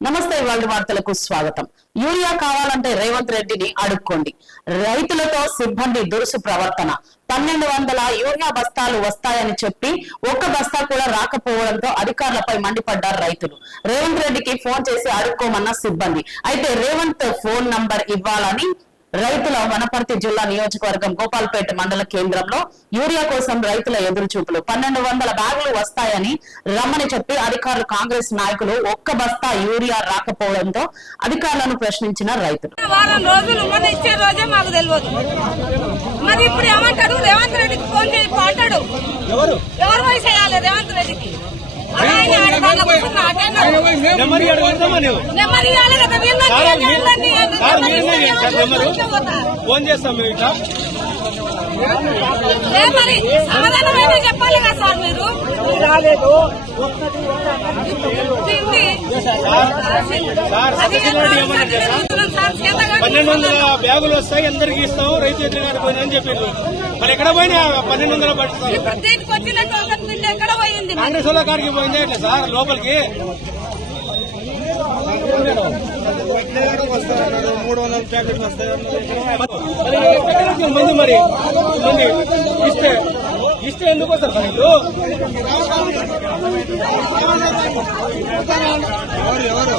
నమస్తే వరల్డ్ వార్తలకు స్వాగతం. యూరియా కావాలంటే రేవంత్ రెడ్డిని అడుక్కోండి. రైతులతో సిబ్బంది దురుసు ప్రవర్తన. 1200 యూరియా బస్తాలు వస్తాయని చెప్పి ఒక్క బస్తా కూడా రాకపోవడంతో అధికారులపై మండిపడ్డారు రైతులు. రేవంత్ రెడ్డికి ఫోన్ చేసి అడుక్కోమన్న సిబ్బంది. అయితే రేవంత్ ఫోన్ నంబర్ ఇవ్వాలని రైతుల వనపర్తి జిల్లా నియోజకవర్గం గోపాల్పేట మండల కేంద్రంలో యూరియా కోసం రైతుల ఎదురుచూపులు. 1200 బ్యాగులు వస్తాయని రమ్మని చెప్పి అధికారులు కాంగ్రెస్ నాయకులు ఒక్క బస్తా యూరియా రాకపోవడంతో అధికారులను ప్రశ్నించిన రైతులు. వారం రోజులు మన ఇచ్చే రోజే మాకు తెలియదు. మరి ఇప్పుడు ఏమంటాడు? రేవంత్ రెడ్డికి ఫోన్ చేసి అంటాడు. ఎవరు పోయి చేయాలి రేవంత్ రెడ్డికి? ఫోన్ చేస్తాం మరి సమాధానం చెప్పాలి కదా సార్ మీరు. రాలేదు 1200 బ్యాగులు వస్తాయి, అందరికి ఇస్తాం, రైతు ఎదురుగానే పోయినా అని చెప్పారు. మరి ఎక్కడ పోయినా 1200 పట్టుతారు. కాంగ్రెస్ వాళ్ళ కాడికి పోయిందే ఇట్లా సార్ లోపలికి 300 ప్యాకెట్లు వస్తాయి. మరి ఇస్తే ఎందుకు వస్తారు సార్ ఇప్పుడు? ఎవరు